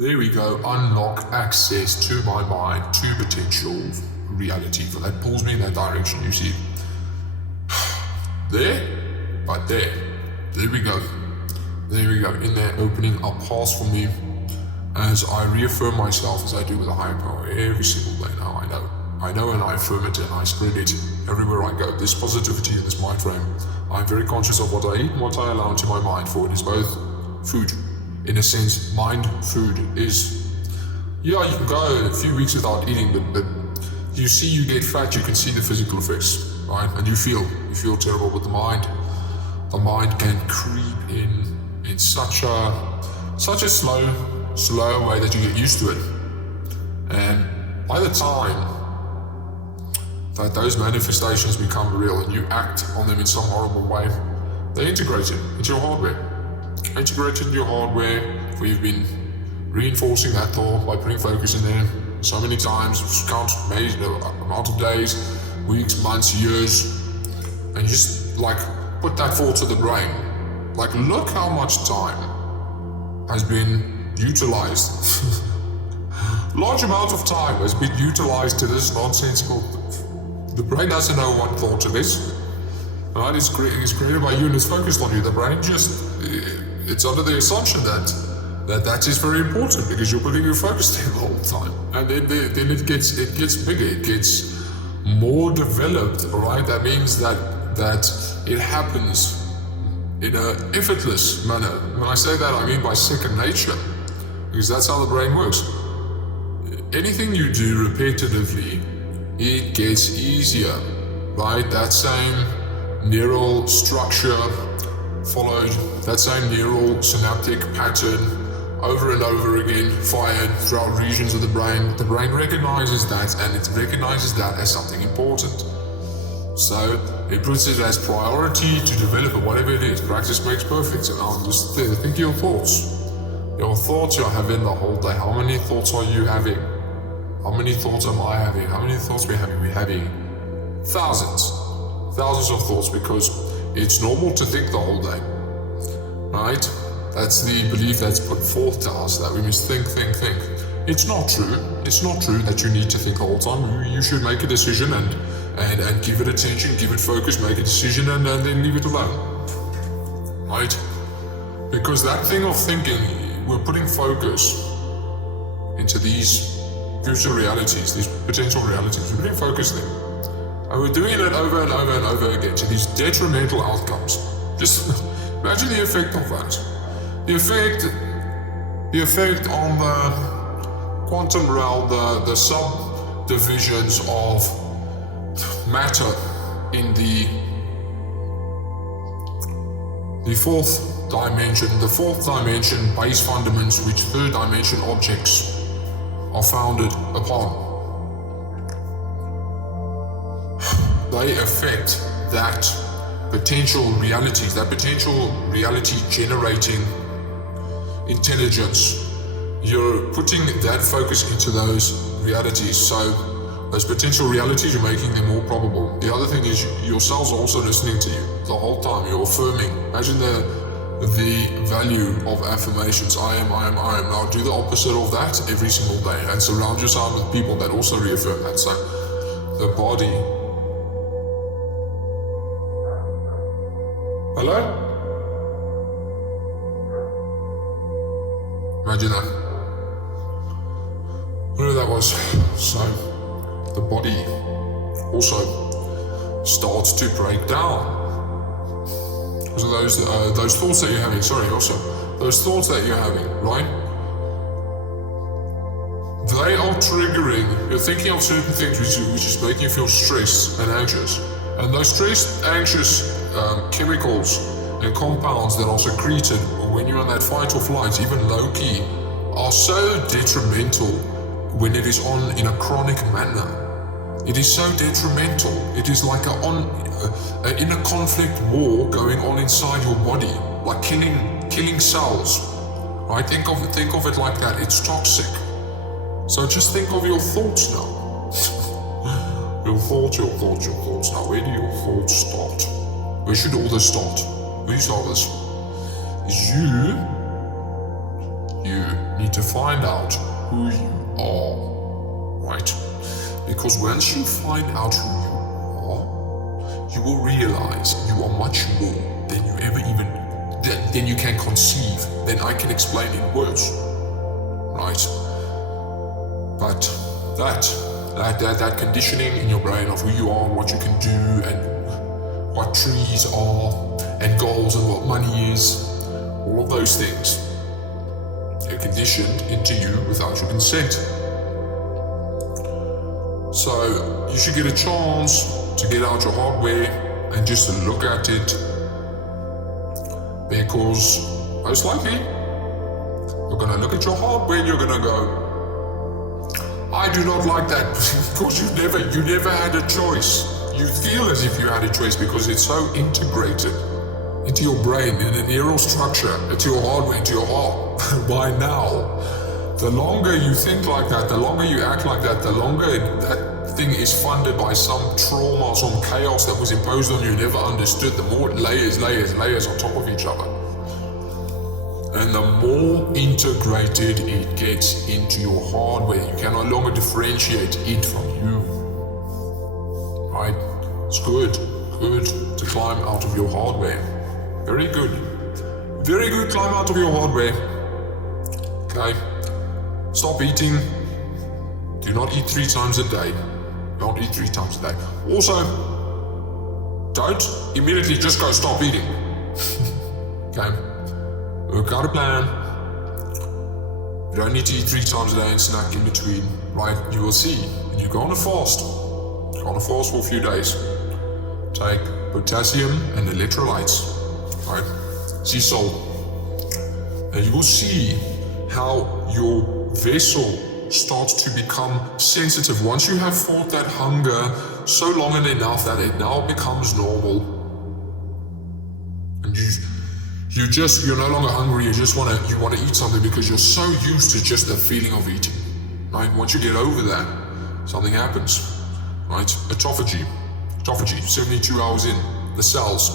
There we go, unlock access to my mind, to potential reality. For that pulls me in that direction, you see. There, but there. There we go. There we go. In there, opening up paths for me as I reaffirm myself as I do with a higher power every single day now. I know and I affirm it and I spread it everywhere I go. This positivity in this mind frame. I'm very conscious of what I eat and what I allow into my mind, for it is both food. In a sense, mind food is, yeah, you can go a few weeks without eating, but you see you get fat, you can see the physical effects, right? And you feel terrible, but the mind can creep in such a slow way that you get used to it. And by the time that those manifestations become real and you act on them in some horrible way, they integrate it into your hardware. Integrate it into your hardware, where you've been reinforcing that thought by putting focus in there so many times, count amount of days, weeks, months, years, and you just like put that thought to the brain. Like, look how much time has been utilized. Large amount of time has been utilized to this nonsensical. The brain doesn't know what thought it is. Right? It's created by you and it's focused on you. The brain it's under the assumption that is very important because you're putting your focus there all the time. And then it gets bigger, it gets more developed, right? That means that it happens in an effortless manner. When I say that, I mean by second nature, because that's how the brain works. Anything you do repetitively, it gets easier, right? That same neural structure followed, that same neural synaptic pattern over and over again, fired throughout regions of the brain. The brain recognizes that, and it recognizes that as something important. So it puts it as priority to develop it, whatever it is. Practice makes perfect. So now just think of your thoughts. Your thoughts you're having the whole day. How many thoughts are you having? How many thoughts am I having? How many thoughts are we having? We're having thousands of thoughts, because it's normal to think the whole day, right? That's the belief that's put forth to us, that we must think. It's not true. It's not true that you need to think the whole time. You should make a decision and give it attention, give it focus, make a decision and then leave it alone, right? Because that thing of thinking, we're putting focus into these future realities, these potential realities. We're putting focus there. And we're doing it over and over and over again to these detrimental outcomes. Just imagine the effect of that. The effect on the quantum realm, the subdivisions of matter in the fourth dimension. The fourth dimension base fundaments which third dimension objects are founded upon. They affect that potential reality generating intelligence. You're putting that focus into those realities, so those potential realities, you're making them more probable. The other thing is your cells are also listening to you the whole time. You're affirming. Imagine the value of affirmations. I am. Now do the opposite of that every single day and surround yourself with people that also reaffirm that. So the body. Hello? Imagine that. Whatever that was. So the body also starts to break down. So those thoughts that you're having, those thoughts that you're having, right? They are triggering, you're thinking of certain things which is making you feel stressed and anxious. And those stressed, anxious chemicals and compounds that are secreted when you're on that fight or flight, even low-key, are so detrimental when it is on in a chronic manner. It is so detrimental. It is like an inner conflict war going on inside your body, like killing cells. Right? Think of it like that. It's toxic. So just think of your thoughts now. Your thoughts. Now, where do your thoughts start? Where should all this start? Where do you start this? Is you need to find out who you are, right? Because once you find out who you are, you will realize you are much more than you ever even, than you can conceive, than I can explain in words, right? But that conditioning in your brain of who you are and what you can do and what trees are and goals and what money is, all of those things, they're conditioned into you without your consent. So you should get a chance to get out your hardware and just to look at it, because most likely you're gonna look at your hardware and you're gonna go, I do not like that, because you never had a choice. You feel as if you had a choice because it's so integrated into your brain, in a neural structure, into your hardware, into your heart. By now, the longer you think like that, the longer you act like that, the longer that thing is funded by some trauma, some chaos that was imposed on you, never understood, the more layers on top of each other. And the more integrated it gets into your hardware, you can no longer differentiate it from you. Right? It's good to climb out of your hardware. Very good climb out of your hardware. Okay? Stop eating. Do not eat 3 times a day. Don't eat 3 times a day. Also, don't immediately just go stop eating. Okay? Work out a plan. You don't need to eat 3 times a day and snack in between, right? You will see. And you go on a fast. Go on a fast for a few days. Take potassium and electrolytes, right? Sea salt. And you will see how your vessel starts to become sensitive. Once you have fought that hunger so long and enough that it now becomes normal. And you're no longer hungry, you want to eat something because you're so used to just the feeling of eating, right? Once you get over that, something happens, right? Autophagy, 72 hours in, the cells,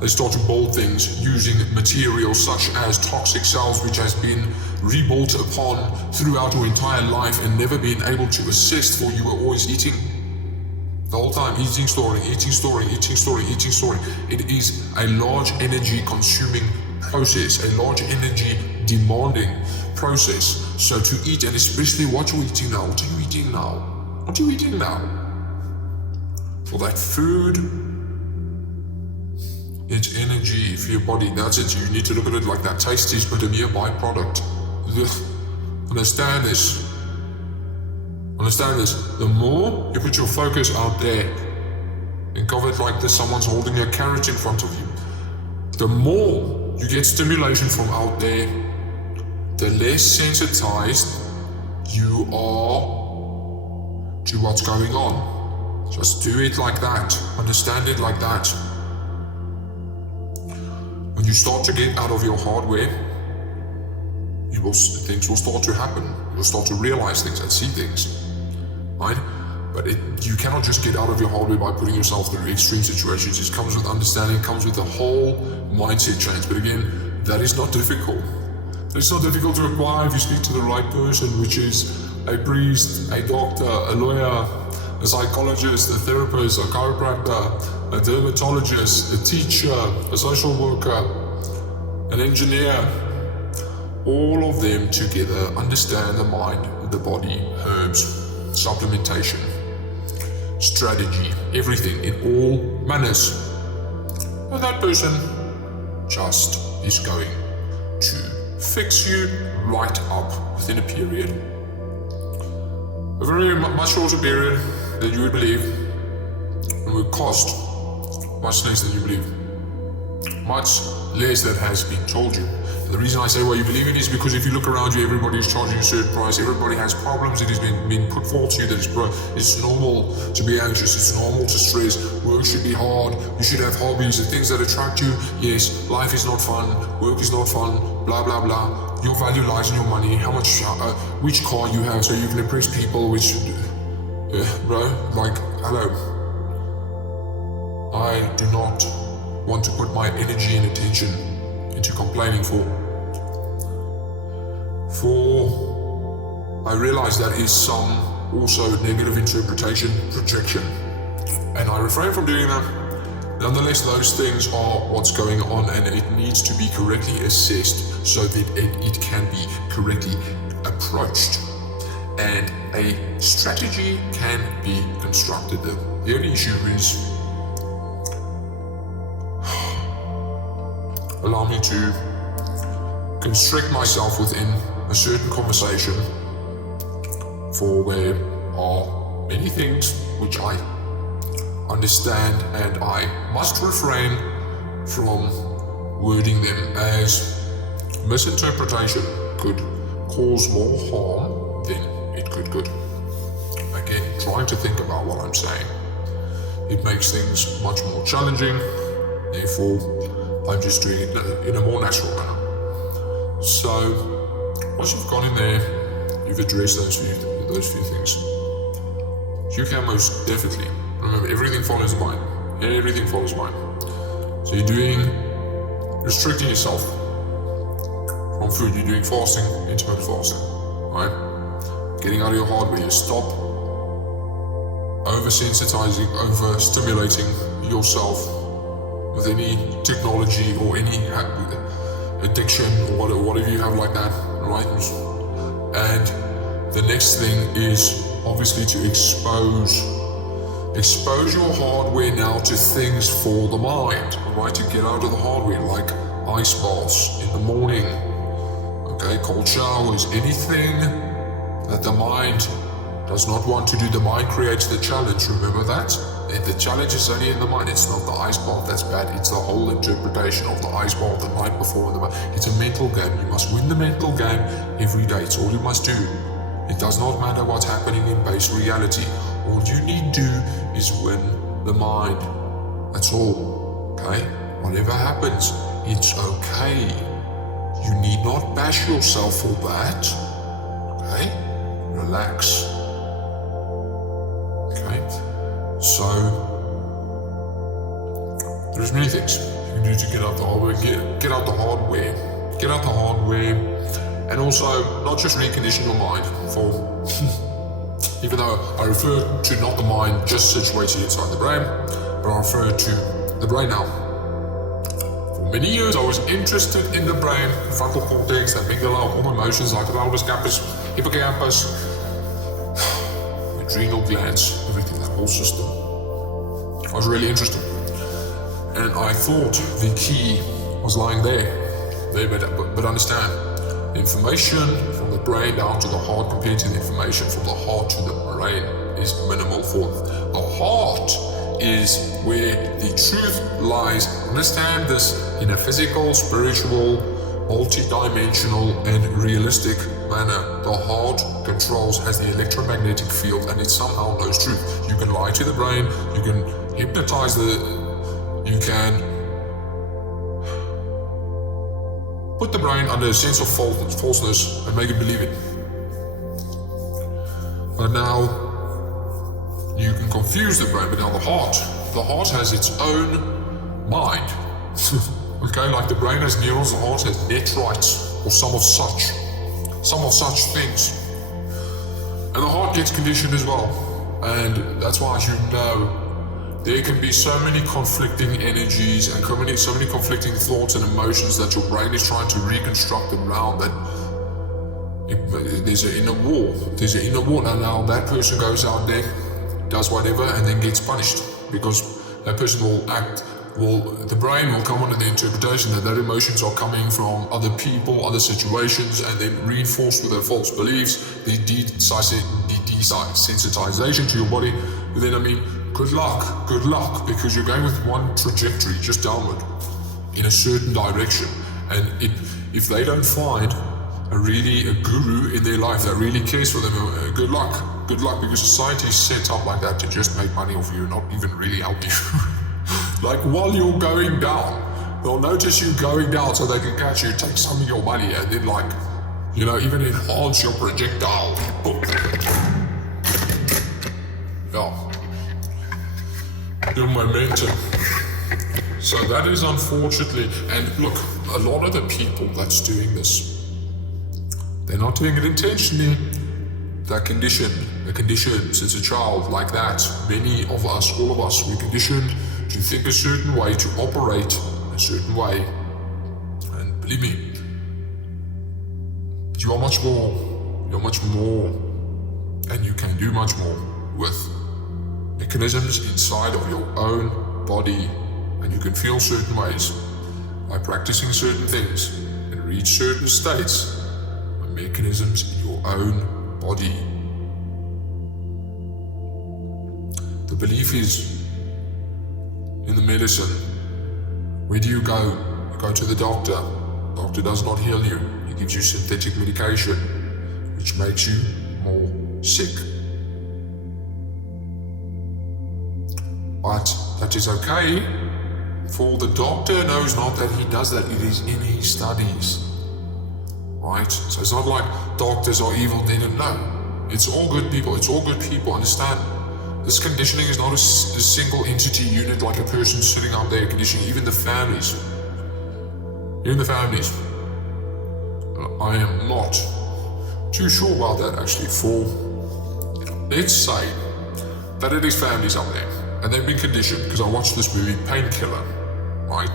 they start to build things using materials such as toxic cells, which has been rebuilt upon throughout your entire life and never been able to assist, for you were always eating. The whole time, eating, storing. It is a large energy consuming process, a large energy demanding process. So to eat, and especially what you're eating now, what are you eating now? For that food, it's energy for your body, that's it. You need to look at it like that. Taste is but a mere byproduct. Understand this. The more you put your focus out there and cover it like this, someone's holding a carrot in front of you, the more you get stimulation from out there, the less sensitized you are to what's going on. Just do it like that. Understand it like that. When you start to get out of your hardware, things will start to happen. You'll start to realize things and see things. Right? But you cannot just get out of your hardware by putting yourself through extreme situations. It comes with understanding, it comes with the whole mindset change. But again, that is not difficult. It's not difficult to acquire if you speak to the right person, which is a priest, a doctor, a lawyer, a psychologist, a therapist, a chiropractor, a dermatologist, a teacher, a social worker, an engineer. All of them together understand the mind, the body, herbs, supplementation, strategy, everything in all manners. And that person just is going to fix you right up within a period. A very much shorter period than you would believe, and would cost much less than you believe. Much less than has been told you. The reason I say what you believe in is because if you look around you, everybody is charging a certain price. Everybody has problems. It has been put forth to you that it's normal to be anxious. It's normal to stress. Work should be hard. You should have hobbies and things that attract you. Yes, life is not fun. Work is not fun. Blah, blah, blah. Your value lies in your money. How much, which car you have so you can impress people, which, bro, like, hello. I do not want to put my energy and attention into complaining for For I realize that is some also negative interpretation, projection, and I refrain from doing that. Nonetheless, those things are what's going on, and it needs to be correctly assessed so that it can be correctly approached, and a strategy can be constructed. The only issue is allow me to constrict myself within a certain conversation, for there are many things which I understand and I must refrain from wording them, as misinterpretation could cause more harm than it could good. Again, trying to think about what I'm saying. It makes things much more challenging, therefore I'm just doing it in a more natural manner. So, once you've gone in there, you've addressed those few things. You can most definitely, remember, everything follows mind. Everything follows mind. So you're doing, restricting yourself from food. You're doing fasting, intermittent fasting, right? Getting out of your hardware. You stop oversensitizing, overstimulating yourself with any technology or any addiction or whatever you have like that, right? And the next thing is obviously to expose your hardware now to things for the mind, right? To get out of the hardware, like ice baths in the morning, okay, cold showers, anything that the mind does not want to do. The mind creates the challenge, remember that? The challenge is only in the mind. It's not the ice bath that's bad, it's the whole interpretation of the ice bath the night before. It's a mental game. You must win the mental game every day. It's all you must do. It does not matter what's happening in base reality. All you need to do is win the mind. That's all, okay? Whatever happens, it's okay. You need not bash yourself for that, okay? Relax. So, there's many things you can do to get out the hardware, get out the hardware, and also not just recondition your mind for, even though I refer to not the mind just situated inside the brain, but I refer to the brain now. For many years I was interested in the brain, frontal cortex, amygdala, all the emotions like thalamus, hippocampus, adrenal glands, everything, that whole system. I was really interested. And I thought the key was lying there. But understand, the information from the brain down to the heart compared to the information from the heart to the brain is minimal. For the heart is where the truth lies. Understand this in a physical, spiritual, multi-dimensional and realistic manner. The heart has the electromagnetic field, and it somehow knows truth. You can lie to the brain, you can hypnotize you can put the brain under a sense of falseness and make it believe it. But now you can confuse the brain, but now the heart has its own mind. Okay, like the brain has neurons, the heart has dendrites, or some of such things. And the heart gets conditioned as well. And that's why, as you know, there can be so many conflicting energies and so many conflicting thoughts and emotions that your brain is trying to reconstruct around that. There's an inner war. Now that person goes out there, does whatever, and then gets punished because that person the brain will come under the interpretation that emotions are coming from other people, other situations, and then reinforced with their false beliefs, the desensitization to your body. Then, good luck, because you're going with one trajectory, just downward, in a certain direction. And if they don't find a guru in their life that really cares for them, good luck, because society is set up like that to just make money off you, not even really help you. Like while you're going down, they'll notice you going down so they can catch you, take some of your money, and then even enhance your projectile. Yeah. Your momentum. So that is unfortunately, and look, a lot of the people that's doing this, They're not doing it intentionally. They're conditioned. They're conditioned since a child like that. Many of us, all of us, we're conditioned to think a certain way, to operate a certain way. And believe me, you are much more. You're much more. And you can do much more with mechanisms inside of your own body. And you can feel certain ways by practicing certain things and reach certain states by mechanisms in your own body. The belief is in the medicine. Where do you go? You go to the doctor. The doctor does not heal you. He gives you synthetic medication, which makes you more sick. But that is okay, for the doctor knows not that he does that. It is in his studies. Right? So it's not like doctors are evil, they don't know. It's all good people. It's all good people, understand? This conditioning is not a single entity unit like a person sitting up there conditioning, even the families. Even the families. I am not too sure about that actually, for let's say that it is families up there and they've been conditioned, because I watched this movie Painkiller, right?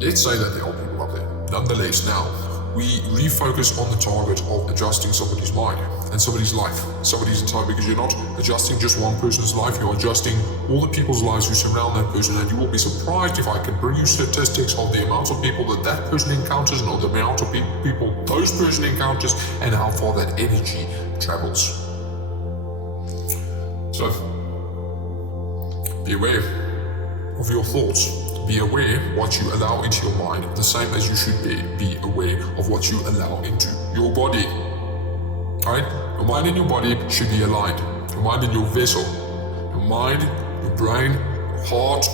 Let's say that there are people up there. Nonetheless, now we refocus on the target of adjusting somebody's mind and somebody's life, somebody's entire, because you're not adjusting just one person's life, you're adjusting all the people's lives who surround that person. And you will be surprised if I can bring you statistics of the amount of people that person encounters, and the amount of people those person encounters, and how far that energy travels. So be aware of your thoughts. Be aware what you allow into your mind, the same as you should be aware of what you allow into your body. Alright? Your mind and your body should be aligned. Your mind and your vessel. Your mind, your brain, your heart.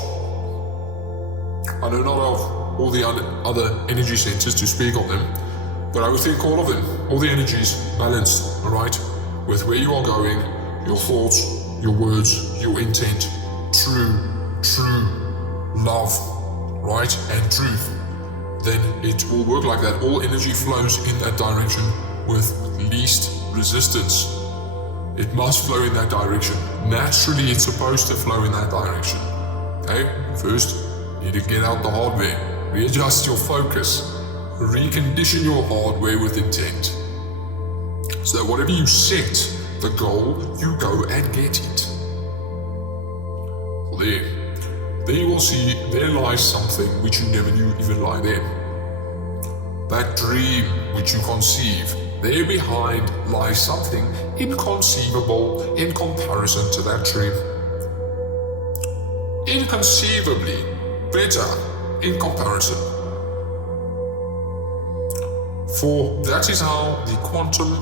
I know not of all the other energy centers to speak of them, but I would think all of them, all the energies balanced, alright? With where you are going, your thoughts, your words, your intent, true love, right, and truth, then it will work like that. All energy flows in that direction with least resistance. It must flow in that direction. Naturally, it's supposed to flow in that direction. Okay? First, you need to get out the hardware, readjust your focus, recondition your hardware with intent. So that whatever you set, the goal, you go and get it. There you will see there lies something which you never knew even lie there. That dream which you conceive, there behind lies something inconceivable in comparison to that dream. Inconceivably better in comparison. For that is how the quantum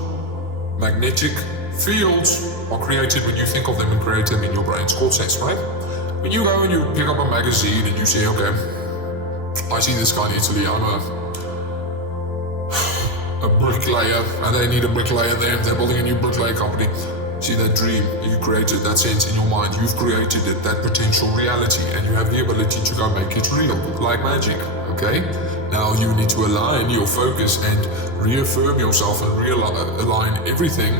magnetic fields are created when you think of them and create them in your brain's cortex, right? When you go and you pick up a magazine and you say, okay, I see this guy in Italy, I'm a bricklayer, and they need a bricklayer there, they're building a new bricklayer company. See that dream that you created, that sense in your mind, you've created it, that potential reality, and you have the ability to go make it real, like magic, okay? Now you need to align your focus and reaffirm yourself and align everything,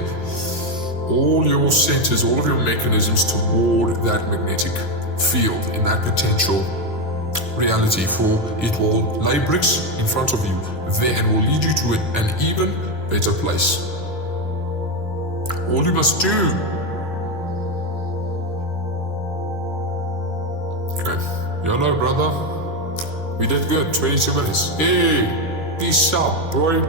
all your centers, all of your mechanisms toward that magnetic field in that potential reality, for it will lay bricks in front of you there and will lead you to an even better place. All you must do. Okay, YOLO brother, we did good, 22 minutes. Hey, peace out, bro.